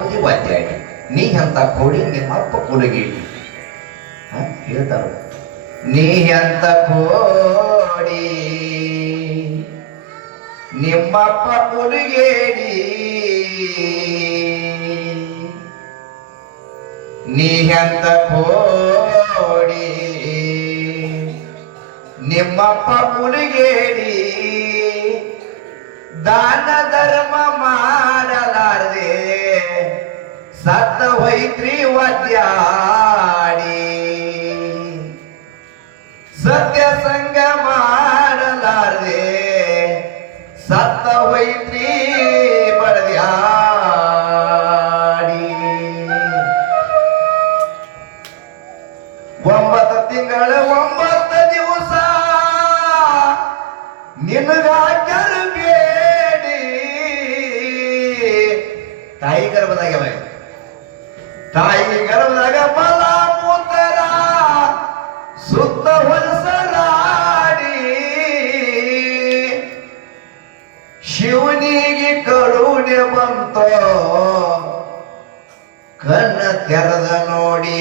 ವಾದ್ಯಾಡಿ ನೀ ಅಂತ ಕೋಡಿ ನಿಮ್ಮಪ್ಪ ಕೊಡುಗೆ. ಹೇಳ್ತಾರ? ನೀ ಅಂತ ಕೋಡಿ ನಿಮ್ಮಪ್ಪ ಕೊಡುಗೇಡಿ ನೀ. ಅಂತ ಕೋಡಿ ನಿಮ್ಮಪ್ಪ ಕೊಡುಗೇಡಿ ದಾನ ಧರ್ಮ ಮಾಡಲಾರದೆ ಹೊಯ್ತ್ರಿ ತೆರೆದ ನೋಡಿ.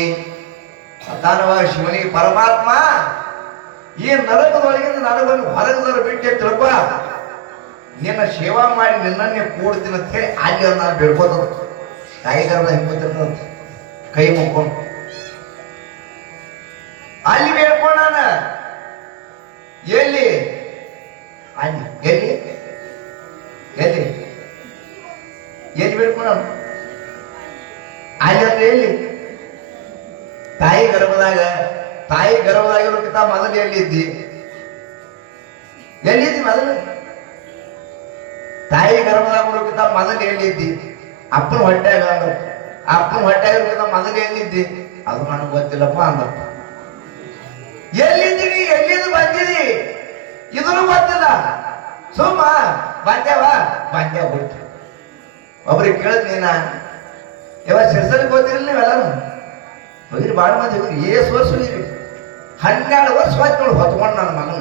ಅದಾನವ ಶಿವನಿಗೆ ಪರಮಾತ್ಮ, ಈ ನರಕದೊಳಗಿಂದ ನನಗೊಂದು ಹೊರಗದವರು ಬಿಟ್ಟೆ ತಿಳಪ್ಪ ನಿನ್ನ ಸೇವಾ ಮಾಡಿ ನಿನ್ನನ್ನೇ ಕೂಡ್ತೀನಿ ಅಂತ ಹೇಳಿ ಅಲ್ಲಿ ಅವ್ರು ನಾನು ಬೇಡ್ಕೋತ ತಾಯಿಗಾರದ ಹಿಂಬತ್ತಿರ್ತಂತ ಕೈ ಮುಕ್ಕೊಂಡು. ಅಲ್ಲಿ ಅಂದ್ರೆ ಎಲ್ಲಿ ತಾಯಿ ಗರ್ಭದಾಗ ತಾಯಿ ಗರ್ಭದಾಗಿರೋಕ್ಕಿಂತ ಮೊದಲು ಎಲ್ಲಿದ್ದಿ ಎಲ್ಲಿದ್ದಿ ಮೊದಲು ತಾಯಿ ಗರ್ಭದಾಗ ಇರೋಕ್ಕಿಂತ ಮೊದಲು ಎಲ್ಲಿದ್ದಿ ಅಪ್ಪನ ಹೊಟ್ಟೆಗ ಅಂದ ಅಪ್ಪನ ಹೊಟ್ಟೆಗಿರೋಕ್ಕಿಂತ ಮೊದಲು ಎಲ್ಲಿದ್ದಿ ಅದು ನನಗೆ ಗೊತ್ತಿಲ್ಲಪ್ಪ ಅಂದಪ್ಪ ಎಲ್ಲಿದ್ದೀನಿ ಎಲ್ಲಿದ್ದು ಬಂದಿದಿ ಇದನ್ನು ಗೊತ್ತಿಲ್ಲ. ಸುಮ್ಮ ಬಂದ್ಯವಾ? ಬಂದ್ಯ ಬಿಟ್ಟು ಒಬ್ರಿಗೆ ಕೇಳಿದ್ ನೀನ ಯಾವಾಗ ಸಿರ್ಸಲಿಗೆ ಗೊತ್ತಿರಲಿಲ್ಲ ನೀವೆಲ್ಲರೂ? ಹೋಗಿರಿ ಭಾಳ ಮಂದಿ ಹೋಗಿರಿ. ಏಸು ವರ್ಷ ಹೋಗಿರಿ. ಹನ್ನೆರಡು ವರ್ಷ ಹೋಯ್ತು ನೋಡಿ ಹೊತ್ಕೊಂಡು ನನ್ನ ಮಗನ.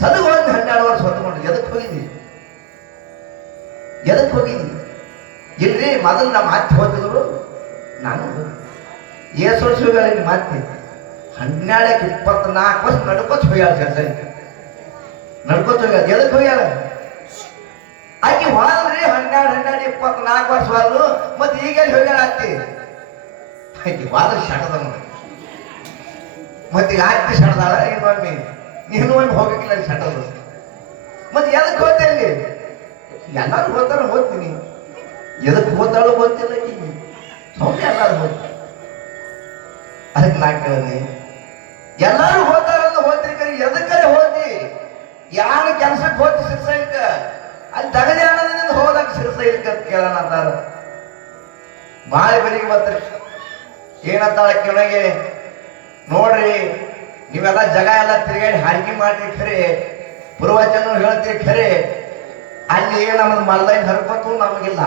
ಸದಗ ಹೋಗಿ ಹನ್ನೆರಡು ವರ್ಷ ಹೊತ್ಕೊಂಡು ಎದಕ್ಕೆ ಹೋಗಿದ್ದಿ? ಎದಕ್ಕೆ ಹೋಗಿದ್ದಿ? ಇಲ್ರಿ, ಮೊದಲು ನಮ್ಮ ಅತ್ತೆ ಹೋಗಿದ್ರು. ನಾನು ಏಸ್ ವರ್ಷ ಹೋಗ್ಯಾಳ ನಿಮ್ಮ ಅತ್ತೆ. ಹನ್ನೆರಡಕ್ಕೆ ಇಪ್ಪತ್ನಾಲ್ಕು ವರ್ಷ ನಡ್ಕೋತ ಹೋಗ್ಯಾಳ ಕೆಲಸ ನಡ್ಕೋತ ಹೋಗ್ಯಾಳ. ಎದಕ್ಕೆ ಹೋಗ್ಯಾಳ? ಆಕೆ ಹೊಳಲ್ರಿ ಹನ್ನೆರಡು ಹನ್ನೆರಡು, ಇಪ್ಪತ್ನಾಲ್ಕು ವರ್ಷ ಹೊಲು ಮತ್ತೆ ಈಗ ಹೋಗ್ಯಾಳ ಆಕಿ ಆಕಿ ವಾದ ಶಡದ ಮತ್ತೆ ಈಗ ಶಡದಾಳ ಶಟದಾಳ ಇನ್ನೊಮ್ಮೆ ನೀನು ಒಮ್ಮೆ ಹೋಗಕ್ಕಿಲ್ಲ ಶಡದು ಮತ್ತೆ ಎದಕ್ಕೆ ಹೋಗ್ತಾ ಇಲ್ಲಿ ಎಲ್ಲರೂ ಹೋತಾರ ಹೋಗ್ತೀನಿ ಎದಕ್ಕೆ ಹೋತಾಳು ಗೊತ್ತಿಲ್ಲ ಈಗ ಸುಮ್ಮನೆ ಎಲ್ಲರೂ ಹೋಗ್ತೀನಿ ಅದಕ್ಕೆ ನಾ ಕೇಳಿ ಎಲ್ಲರೂ ಹೋತಾರ ಅಂತ ಹೋಗ್ತೀರಿ ಕರೆ ಎದಕ್ಕರೆ ಹೋದಿ ಯಾರು ಕೆಲ್ಸಕ್ಕೆ ಹೋತಿ ಸಿರ್ಸೈಕ ಅಲ್ಲಿ ದಗಜಾನದಿಂದ ಹೋದಾಗ ಅಂತ ಕೇಳೋಣ ಅಂತಾರ ಬಾಳೆ ಬರಿಗೆ ಬತ್ರಿ ಏನಂತಾಳ ಕೆಳಗೆ, ನೋಡ್ರಿ, ನೀವೆಲ್ಲ ಜಗ ಎಲ್ಲ ತಿರುಗಾಡಿ ಹಾಡಿಗೆ ಮಾಡ್ರಿ ಖರೆ ಪೂರ್ವಜನ ಹೇಳ್ತೀರಿ ಖರೆ ಅಲ್ಲಿ ನಮ್ಮದು ಮಲ್ಲೈನ್ ಹರ್ಕೋತು ನಮಗಿಲ್ಲ.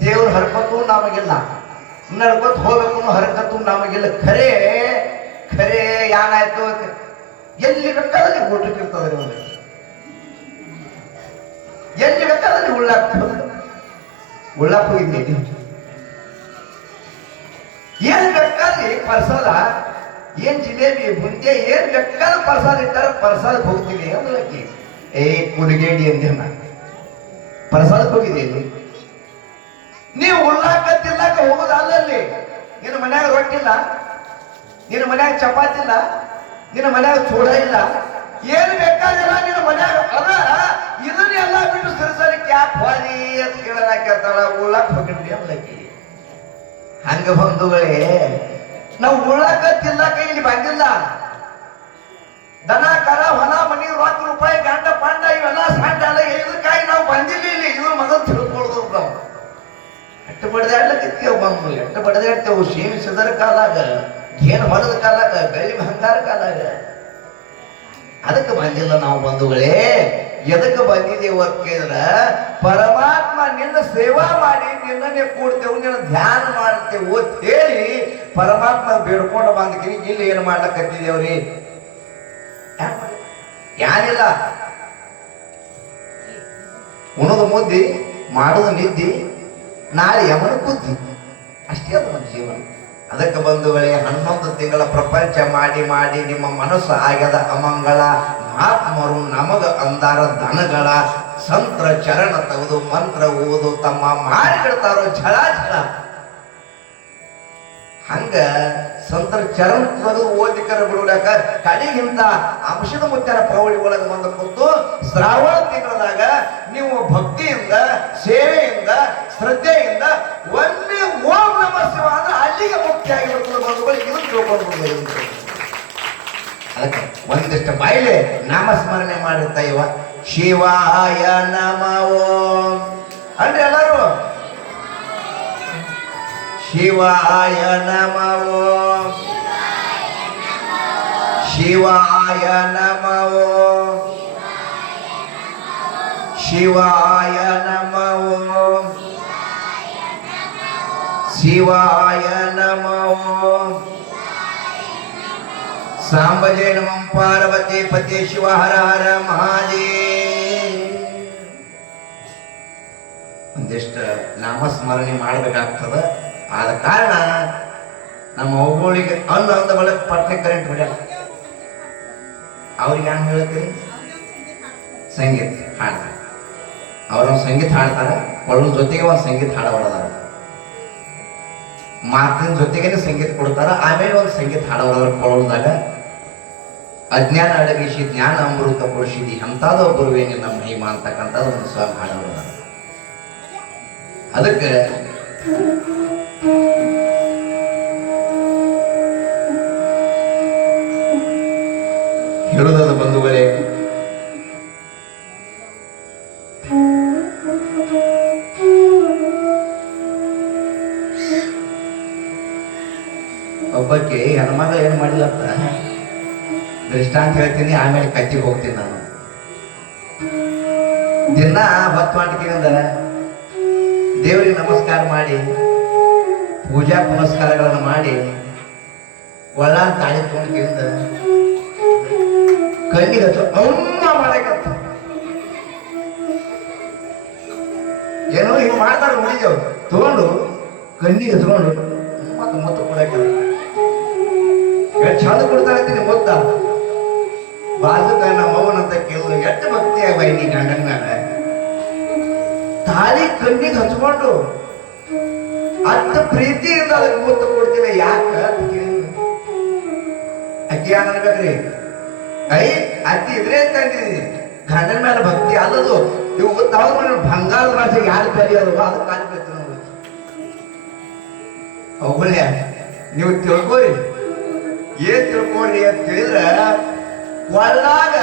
ದೇವ್ರ ಹರ್ಕೋತು ನಮಗಿಲ್ಲ. ನಡ್ಕೊತ್ ಹೋಗ್ಬೇಕು ಹರ್ಕತ್ತು ನಮಗಿಲ್ಲ. ಖರೆ ಖರೆ ಏನಾಯ್ತು ಎಲ್ಲಿ ಬೇಕಾದಲ್ಲಿ ಊಟಕ್ಕೆ ಇರ್ತದೆ ನೋಡಿ ಎಲ್ಲಿ ಬೇಕಾದಲ್ಲಿ ಉಳ್ಳಾಕ್ ಉಳ್ಳಾಕ್ ಹೋಗಿದ್ದೀನಿ ಏನ್ ಬೇಕಾದ್ರೆ ಪ್ರಸಾದ? ಏನ್ ಜಿಲೇಬಿ ಮುಂದೆ ಏನ್ ಬೇಕಾದ್ರೆ ಪ್ರಸಾದ ಇಟ್ಟಾರ ಪ್ರಸಾದಕ್ಕೆ ಹೋಗ್ತೀನಿ ಅಂದ್ಲಕ್ಕಿ ಏ, ಕುಡಿಗೇಡಿ ಅಂದೆ ಪ್ರಸಾದಕ್ಕೆ ಹೋಗಿದ್ದೀನಿ ನೀವು ಉಳ್ಳಾಕ ತಿನ್ನಾಕ ಹೋಗೋದು ಅಲ್ಲಲ್ಲಿ. ನಿನ್ನ ಮನ್ಯಾಗ ರೊಟ್ಟಿಲ್ಲ ನಿನ್ನ ಮನ್ಯಾಗ ಚಪಾತಿ ಇಲ್ಲ. ನಿನ್ನ ಮನ್ಯಾಗ ಚೂಡ ಇಲ್ಲ. ಏನು ಬೇಕಾದಿಲ್ಲ ನಿನ್ನ ಮನ್ಯಾಗ ಅದ ಬಿಟ್ಟು ಸಿರಿಸಲಿಕ್ಕೆ ಯಾಕೆ ಅಂತ ಕೇಳೋಣ ಕೇಳ್ತಾಳ ಉಳ್ಳಾಕ ಹೋಗಿದ್ರಿ ಅಂದ್ಲಕ್ಕಿ ಹಂಗ ಬಂಧುಗಳೇ, ನಾವು ಉಳ್ಳಾಕ ತಿನ್ನಕ ಇಲ್ಲಿ ಬಂದಿಲ್ಲ. ದನ, ಕರ, ಹೊಲ, ಮನಿ ರೊಕ್ಕ ರೂಪಾಯಿ, ಗಂಡ, ಪಂಡ, ಇವೆಲ್ಲ ಸಣ್ಣ ಅಲ್ಲ. ಇದಕ್ಕಾಗಿ ನಾವು ಬಂದಿಲ್ಲ ಇಲ್ಲಿ? ಇವ್ರ ಮೊದಲು ತಿಳ್ಕೊಳ್ದು ನಾವು ಎಟ್ಟು ಬಡದಾಡ್ಲಕ್ಕಿತ್ತೇವು ಬಂದು ಎಟ್ಟು ಬಡದಾಡ್ತೇವು ಶೇಮಿ ಕಾಲಾಗ ಏನ್ ಹೊಲದ ಕಾಲಾಗ ಬೆಳಿ ಬಂಗಾರ ಕಾಲಾಗ. ಅದಕ್ಕೆ ಬಂದಿಲ್ಲ ನಾವು ಬಂಧುಗಳೇ. ಎದಕ್ಕೆ ಬಂದಿದ್ದೇವೆ ಅಂತ ಕೇಳಿದ್ರ, ಪರಮಾತ್ಮ ನಿನ್ನ ಸೇವಾ ಮಾಡಿ, ನಿನ್ನನ್ನೇ ಕೂಡ್ತೇವೆ ನಿನ್ನ ಧ್ಯಾನ ಮಾಡ್ತೇವೆ ಅಂತ ಹೇಳಿ ಪರಮಾತ್ಮ ಬೇಡ್ಕೊಂಡು ಬಂದಕಿರಿ ಇಲ್ಲಿ ಏನು ಮಾಡ್ಲಕತ್ತಿದೇವ್ರಿ ಯಾರಿಲ್ಲ? ಉಣದ ಮುದ್ದಿ, ಮಾಡೋದು ನಿದ್ದಿ, ನಾಳೆ ಯಮನ ಬುದ್ಧಿ. ಅಷ್ಟೇ ಅದು ನಮ್ಮ ಜೀವನ. ಅದಕ್ಕೆ ಬಂದು ಹನ್ನೊಂದು ತಿಂಗಳ ಪ್ರಪಂಚ ಮಾಡಿ ಮಾಡಿ, ನಿಮ್ಮ ಮನಸ್ಸು ಆಗ್ಯದ ಅಮಂಗಳ. ಮಹಾತ್ಮರು ನಮಗ ಅಂದಾರ ದನಗಳ ಸಂತ್ರ ಚರಣ ತೆಗೆದು ಮಂತ್ರ ಓದು ತಮ್ಮ ಮಾಡಿಡ್ತಾರೋ ಝಳ ಝಳ ಹಂಗ ಸಂತ್ರ ಚರಣ ತೆಗೆದು ಓದಿಕರ ಬಿಡುವುದಕ್ಕ ಕಡೆಗಿಂತ ಅಂಶದ ಮುತ್ತರ ಪ್ರವಳಿ ಒಳಗೆ ಬಂದು ಕೂತು ಶ್ರಾವಣ ತಿಂಗಳದಾಗ ನೀವು ಭಕ್ತಿಯಿಂದ, ಸೇವೆಯಿಂದ, ಶ್ರದ್ಧೆಯಿಂದ ಒಮ್ಮೆ ಓಂ ನಮ ಅಲ್ಲಿಗೆ ಮುಖ್ಯ ಆಗಿರ್ತದೆ ಬಂಧುಗಳು ಇದನ್ನು ತಿಳ್ಕೊಂಡು. ಅದಕ್ಕೆ ಒಂದಿಷ್ಟು ಬಾಯಿಲೆ ನಾಮಸ್ಮರಣೆ ಮಾಡಿರ್ತಾ ಇವ. ಶಿವಾಯ ನಮ. ಓಂ ಅಂದ್ರೆ ಎಲ್ಲರೂ? ಶಿವಾಯ ನಮ. ಓಂ ಶಿವಾಯ ನಮ. ಓಂ ಶಿವಾಯ ನಮ. ಓಂ ಶಿವಾಯ ನಮ. ಓಂ ಸಾಂಬಜಯ ನಮಂ ಪಾರ್ವತಿ ಪತಿ ಶಿವ ಹರ ಹರ ಮಹಾದೇವ್. ಒಂದಿಷ್ಟು ನಾಮಸ್ಮರಣೆ ಮಾಡಬೇಕಾಗ್ತದ. ಆದ ಕಾರಣ ನಮ್ಮ ಒಬ್ಬಳಿಗೆ ಅನ್ನ ಅಂದ ಬಳಿಕ ಪಟ್ನೆ ಕರೆಂಟ್ ಬಿಡಲ್ಲ. ಅವ್ರಿಗೆ ಹೆಂಗ್ ಹೇಳ್ತೀರಿ? ಸಂಗೀತ ಹಾಡ್ತಾರೆ. ಅವ್ರೊಂದು ಸಂಗೀತ ಹಾಡ್ತಾರ. ಒಳ್ಳ ಜೊತೆಗೆ ಒಂದು ಸಂಗೀತ ಹಾಡಬಾರ್ದಾರ. ಮಾತಿನ ಜೊತೆಗೇನೆ ಸಂಗೀತ ಕೊಡ್ತಾರ. ಆಮೇಲೆ ಒಂದು ಸಂಗೀತ ಹಾಡಬಾರ್ದಾರ ಕೊಳ್ಳೋದಾಗ ಅಜ್ಞಾನ ಅಡಗಿಸಿ, ಜ್ಞಾನ ಅಮೃತ ಪುರುಷಿದಿ ಅಂತಾದ ನಮ್ಮ ಮಹಿಮಾ ಅಂತಕ್ಕಂಥದ್ದು ಒಂದು ಸ್ವಾಮಿ ಅದಕ್ಕೆ ಹೇಳೋದಾದ ಬಂಧುಗಳೇ, ಒಬ್ಬಕ್ಕೆ ಹೆಣ್ಮಗ ಏನು ಮಾಡಿಲ್ಲ ಅಂತ ದೃಷ್ಟಾಂತ ಹೇಳ್ತೀನಿ ಆಮೇಲೆ ಕಚ್ಚಿ ಹೋಗ್ತೀನಿ ನಾನು. ದಿನ ಹೊತ್ತು ಮಾಡ್ಕಿನಿಂದ ದೇವರಿಗೆ ನಮಸ್ಕಾರ ಮಾಡಿ, ಪೂಜಾ ಪುನಸ್ಕಾರಗಳನ್ನು ಮಾಡಿ ಒಳ್ಳ ತಾಳಿ ತೊಗೊಂಡ್ಕಿಂದ ಕಣ್ಣಿಗೆ ಅಮ್ಮ ಮಾಡಕತ್ತ ಏನೋ ಹಿಂಗ್ ಮಾಡ್ತಾರೆ ನೋಡಿದೇವು ತಗೊಂಡು ಕಣ್ಣಿಗೆ ತಗೊಂಡು ಮತ್ತೆ ಮತ್ತೆ ಕೊಡಕ್ಕೆ ಚಂದ ಕೊಡ್ತಾ ಇರ್ತೀನಿ ಮೊತ್ತ ಬಾಜುಕ ನಮ್ಮ ಅವನಂತ ಕೇಳಿದ್ರು ಎಷ್ಟು ಭಕ್ತಿ ಆಗ ನೀ ಗಂಡನ ಮೇಲೆ. ತಾಳಿ ಕಣ್ಣಿಗೆ ಹಚ್ಕೊಂಡು ಅಂತ ಪ್ರೀತಿಯಿಂದ ಅದಕ್ಕೆ ಮುತ್ತು ಕೊಡ್ತೀನಿ, ಯಾಕ ಅಕ್ಕಿ ಅನ್ಬೇಕ್ರಿ? ಐ ಅತ್ತಿ ಇದ್ರೆ ತಂದಿದ್ದೀನಿ ಗಂಡನ ಮೇಲೆ ಭಕ್ತಿ ಅಲ್ಲದು. ಇವು ತಾವು ಮನೆ ಬಂಗಾರದ ಭಾಷೆ ಯಾರು ಕಲಿಯೋದು ಅದಕ್ಕೆ ಕಾಣ್ಬೇಕು ನಮ್ಗೆ. ಒಬ್ಬಳ್ಯ ನೀವು ತಿಳ್ಕೋರಿ ಏನ್ ತಿಳ್ಕೊಳ್ರಿ ಅಂತ ಹೇಳಿದ್ರೆ ಒಳ್ಳಾಗ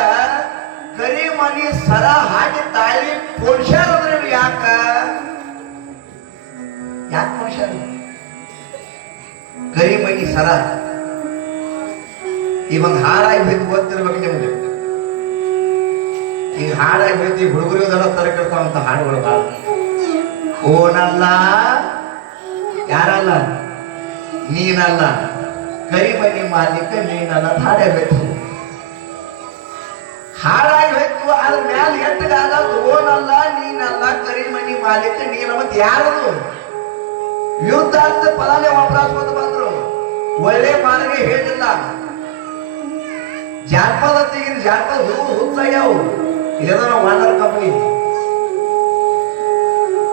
ಕರಿ ಮನಿ ಸರ ಹಾಕಿ ತಾಳಿ ಪೋಡ್ಸ್ಯಾರಂದ್ರೆ ಯಾಕ? ಯಾಕೆ ಪೋಡ್ಸ್ಯಾರ ಕರಿ ಮನಿ ಸರ. ಹಾಡಾಗಿ ಹೋಯ್ತು ಗೊತ್ತಿರ್ಬೇಕು ನಿಮ್ಗೆ. ಈಗ ಹಾಡಾಗಿ ಹೋಯ್ತು ಈ ಹುಡುಗರಿಗೆಲ್ಲ ತರಕಿರ್ತಾವಂತ ಹಾಡುಗಳು ಭಾಳ ಓನಲ್ಲ? ಯಾರಲ್ಲ? ನೀನಲ್ಲ. ಕರಿಮನಿ ಮಾಲೀಕ ನೀನಲ್ಲ ಹಾಡೇ ಹಾಡಾಗಿ ಹೋಯ್ತು, ಅದ್ರ ಮ್ಯಾಲ ಎಟ್ಟಗಾದ ಓನಲ್ಲ, ನೀನಲ್ಲ, ಕರಿಮಣಿ ಮಾಲೀಕ ನೀನ ಮತ್ತೆ ಯಾರದು? ಯುದ್ಧ ಅಂತ ಪದಾನೇ ವಾಪಸ್ ಬಂದ್ರು. ಒಳ್ಳೆ ಮಾರ್ಗ ಹೇಳಿಲ್ಲ. ಜಾನಪದ ತೆಗಿನ ಜಾನಪದ ಹುಚ್ಚಾಗ್ಯಾವು ಇಲ್ಲದ ವಾನರ್ ಕಂಪ್ನಿ.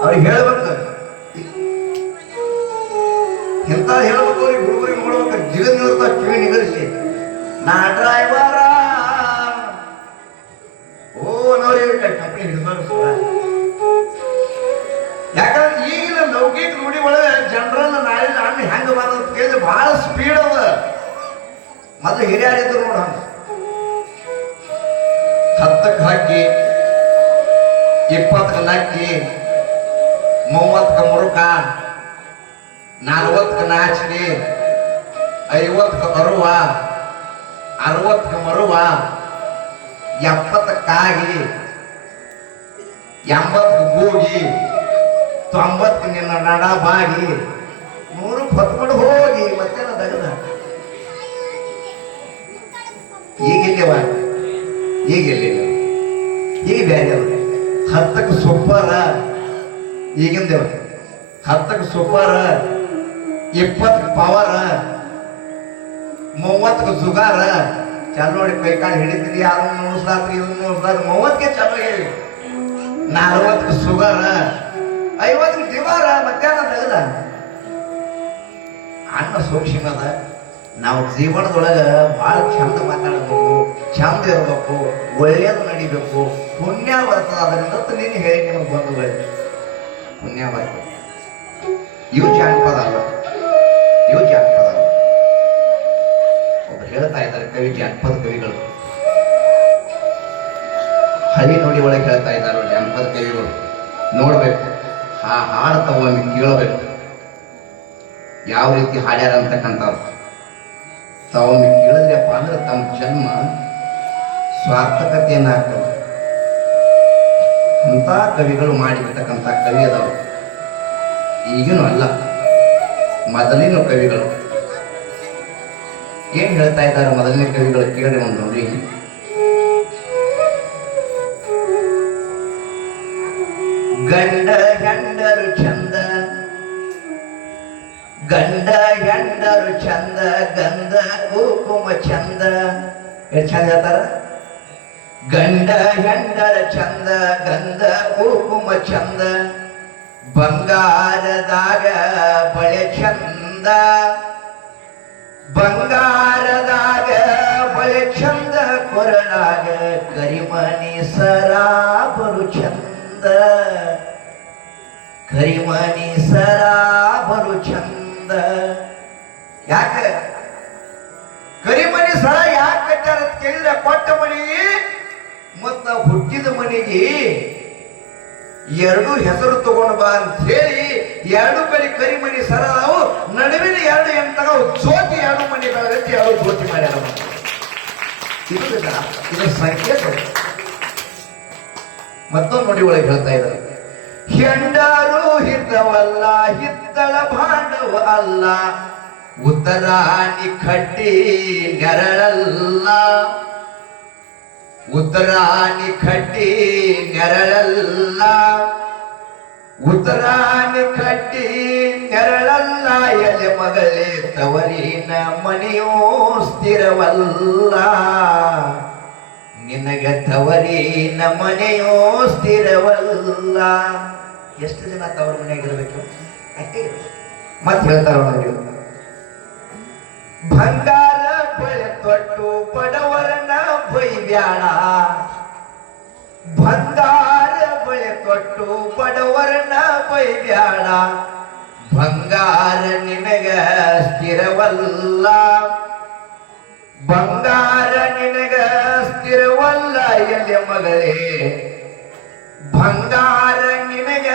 ಅವ್ರಿಗೆ ಹೇಳ್ಬೇಕು. ಎಂತ ಹೇಳ್ಬೇಕು, ಅವ್ರಿಗೆ ಹುಡುಗರಿಗೆ ನೋಡ್ಬೇಕು. ಜೀವನ ನಿಲ್ತಾವ ಕಿವಿ ನಿಗರಿಸಿ ನಾ ಡ್ರೈವರ ಹಿಡಿದ್ರು ಯಾಕಂದ್ರೆ ಈಗಿನ ಲೌಕಿಕ ರೂಢಿ ಒಳಗೆ ಜನರನ್ನ ನಾಳೆ ಹಣ್ಣು ಹೆಂಗ ಬರೋದು ಕೇಳಿದ್ರೆ ಬಹಳ ಸ್ಪೀಡ್ ಅದ. ಮೊದಲು ಹಿರಿಯರಿದ್ರು ನೋಡ ಹತ್ತಕ್ಕೆ ಹಾಕಿ ಇಪ್ಪತ್ತಕ್ಕೆ ನಕ್ಕಿ, ಮೂವತ್ತಕ್ಕೆ ಮುರುಕ, ನಲ್ವತ್ತಕ್ಕೆ ನಾಚಿಕೆ, ಐವತ್ತಕ್ಕೆ ಅರುವ ಅರವತ್ತಕ್ಕೆ ಮರುವ. ಎಪ್ಪತ್ತಕ್ಕೆ ಕಾಗಿ ಹೋಗಿ ಗೂಗಿ ತೊಂಬತ್ತಕ್ಕೆ ನಿನ್ನ ನಡ ಬಾಗಿ ನೂರು ಹೊತ್ಕೊಂಡು ಹೋಗಿ ಮತ್ತೆ ದಗದ? ಈಗಿಲ್ಲವ? ಈಗಿಲ್ಲ ಈಗ ಬೇರೆ ಹತ್ತಕ್ಕೆ ಸೊಪ್ಪಾರ, ಈಗಿಂದೇವ. ಹತ್ತಕ್ಕೆ ಸೊಪ್ಪಾರ, ಇಪ್ಪತ್ತಕ್ಕೆ ಪವರ, ಮೂವತ್ತಕ್ಕೆ ಸುಗಾರ ಚಲೋ ನೋಡಿ ಕೈ ಕಾಲು ಹಿಡಿತೀರಿ ಅದನ್ನ ನೋಡ್ಸ್ದಾತ್ರಿ ಇದನ್ನ ನೋಡ್ಸ್ದಾರ ಮೂವತ್ತಕ್ಕೆ ಚಲೋ ಹೇಳಿ. ನಲವತ್ತು ಸುಗರ. ಐವತ್ತು ದಿವಾರ ಮಧ್ಯಾಹ್ನ ತೆಗೆದ. ಅನ್ನ ಸೂಕ್ಷ್ಮ ಅದ ನಾವು ಜೀವನದೊಳಗೆ ಬಹಳ ಚಂದ ಮಾತಾಡಬೇಕು, ಚಂದ ಇರಬೇಕು ಒಳ್ಳೆಯದು ನಡಿಬೇಕು. ಪುಣ್ಯ ಬರ್ತದ ಅದರಿಂದ ನೀನು ಹೇಳಿ ನಿಮಗೆ ಬಂಧುಗಳೇ ಪುಣ್ಯ ಬರ್ತದೆ. ಇವು ಜಾನಪದ ಅಲ್ಲ. ಇವು ಜಾನಪದ ಹೇಳ್ತಾ ಇದ್ದಾರೆ ಕವಿಗೆ ಅಪ್ಪದ ಕವಿಗಳು. ಹಳ್ಳಿ ನೋಡಿ ಒಳಗೆ ಹೇಳ್ತಾ ಇದ್ದಾರೆ ಜಾನಪದ ಕವಿಗಳು. ನೋಡ್ಬೇಕು. ಆ ಹಾಡು ತಗೊಮ್ಮೆ ಕೇಳಬೇಕು. ಯಾವ ರೀತಿ ಹಾಡ್ಯಾರ ಅಂತಕ್ಕಂಥದ್ದು ತಾವೊಮ್ಮೆ ಕೇಳಿದ್ರಪ್ಪ ಅಂದ್ರೆ ತಮ್ಮ ಜನ್ಮ ಸ್ವಾರ್ಥಕತೆಯನ್ನಾಗ್ತದೆ ಅಂತ ಕವಿಗಳು ಮಾಡಿಬಿಟ್ಟಕ್ಕಂಥ ಕವಿ ಅದಾವ ಈಗಿನೂ ಅಲ್ಲ. ಮೊದಲಿನ ಕವಿಗಳು. ಏನ್ ಹೇಳ್ತಾ ಇದ್ದಾರೆ ಮೊದಲನೇ ಕವಿಗಳು ಕೇಳಿ ಒಂದು ನೋಡಿ. ಗಂಡ ಹೆಂಡರು ಚಂದ, ಗಂಡ ಹೆಂಡರು ಚಂದ, ಗಂಧ ಕುಕುಮ ಚಂದ. ಎಷ್ಟು ಚಂದ ಹೇಳ್ತಾರ? ಗಂಡ ಹೆಂಡರ ಚಂದ, ಗಂಧ ಕುಕುಮ ಚಂದ. ಬಂಗಾರದಾಗ ಬಳೆ ಚಂದ. ಕರಿಮಣಿ ಸರಾಬರು ಚಂದ. ಕರಿಮಣಿ ಸರಾಬರು ಚಂದ. ಯಾಕ? ಕರಿಮಣಿ ಸರ ಯಾಕೆ ಕಟ್ಟಾರ ಕೇಳಿದ್ರೆ ಕೊಟ್ಟ ಮನಿ ಮತ್ತ ಹುಟ್ಟಿದ ಮನಿಗೆ ಎರಡು ಹೆಸರು ತಗೊಂಡು ಬಾ ಅಂತ ಹೇಳಿ ಎರಡು ಕಡೆ ಕರಿಮಣಿ ಸರ ನಾವು ನಡುವಿನ ಎರಡು ಎಂತಾಗ ಜ್ಯೋತಿ ಎರಡು ಮನಿ ಬೆಳಗತ್ತಿ ಎರಡು ಜ್ಯೋತಿ ಮಾಡ್ಯಾರ ಇದು ಇದರ ಸಂಕೇತ ಮತ್ತೊಂದು ನೋಡಿ ಒಳಗೆ ಹೇಳ್ತಾ ಇದ್ದಾರೆ. ಹೆಂಡರು ಹಿತವಲ್ಲ, ಹಿತ್ತಳ ಭಾಂಡವ ಅಲ್ಲ. ಉತ್ತರಾಣಿ ಕಟ್ಟಿ ನೆರಳಲ್ಲ. ಉತ್ತರಾಣಿ ಕಟ್ಟಿ ನೆರಳಲ್ಲ. ಉತ್ತರಾಣಿ ಕಟ್ಟಿ ನೆರಳಲ್ಲ. ಎಲೆ ಮಗಳೇ, ತವರಿನ ಮನೆಯೋ ಸ್ಥಿರವಲ್ಲ. ನಿನಗೆ ತವರಿನ ಮನೆಯೋ ಸ್ಥಿರವಲ್ಲ. ಎಷ್ಟು ಜನ ತವರ ಮನೆಯಾಗಿರ್ಬೇಕು? ಮತ್ತೆ ಹೇಳ್ತಾರ ನೋಡಿ. ಬಂಗಾರ ಬಳೆ ತೊಟ್ಟು ಬಡವರನ ಬೈಬ್ಯಾಡ. ಬಂಗಾರ ಬಳೆ ತೊಟ್ಟು ಬಡವರನ ಬೈಬ್ಯಾಡ. ಬಂಗಾರ ನಿನಗ ಸ್ಥಿರವಲ್ಲ. ಬಂಗಾರ ನಿನಗ ಸ್ಥಿರವಲ್ಲ ಎಲೆ ಮಗಳೇ. ಬಂಗಾರ ನಿನಗ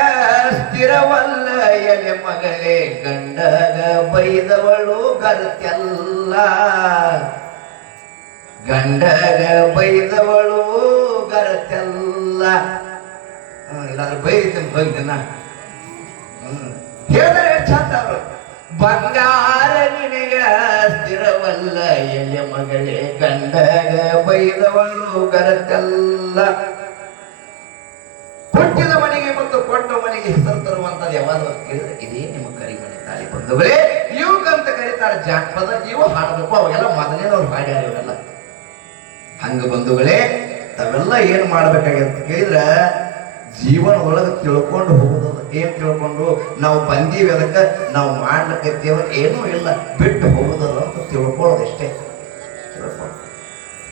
ಸ್ಥಿರವಲ್ಲ ಎಲೆ ಮಗಳೇ. ಗಂಡಗ ಬೈದವಳು ಗರತೆಲ್ಲ. ಗಂಡಗ ಬೈದವಳು ಗರತೆಲ್ಲ. ಎಲ್ಲಾರು ಬೈದ ಬೈದನಾ ಬೈದಿನ ಹೇಳಿದ್ರೆ ಚಂದ ಅವರು, ಬಂಗಾರ ನಿನಗ ಸ್ಥಿರವಲ್ಲ, ಎಲೆ ಮಗಳೇ ಗಂಡಗ ಬೈದವಳು ಗರಕಲ್ಲ. ಕೊಟ್ಟಿದ ಮನೆಗೆ ಮತ್ತು ಕೊಟ್ಟ ಮನೆಗೆ ಹೆಸರು ತರುವಂತದ್ದು ಯಾವಾಗ ಕೇಳಿದ್ರೆ, ಇದೇ ನಿಮ್ಮ ಕರಿಮನೆ ತಾಳಿ ಬಂಧುಗಳೇ ಅಂತ ಕರೀತಾರೆ ಜಾನಪದ ಇವು ಹಾಡಬೇಕು, ಅವಾಗೆಲ್ಲ ಮೊದಲೇನವ್ರು ಹಾಡ್ಯಾರ ಇವರೆಲ್ಲ. ಹಂಗ ಬಂಧುಗಳೇ, ತಾವೆಲ್ಲ ಏನ್ ಮಾಡ್ಬೇಕಾಗಂತ ಕೇಳಿದ್ರೆ, ಜೀವನದೊಳಗೆ ತಿಳ್ಕೊಂಡು ಹೋಗೋದಲ್ಲ ಏನ್ ತಿಳ್ಕೊಂಡು ನಾವು ಬಂದೀವಿ ಅದಕ್ಕೆ ನಾವು ಮಾಡ್ಲಿಕ್ಕೆ ಏನೂ ಇಲ್ಲ ಬಿಟ್ಟು ಹೋಗುದಲ್ಲ ಅಂತ ತಿಳ್ಕೊಳ್ಳೋದಷ್ಟೇ. ತಿಳ್ಕೊಂಡು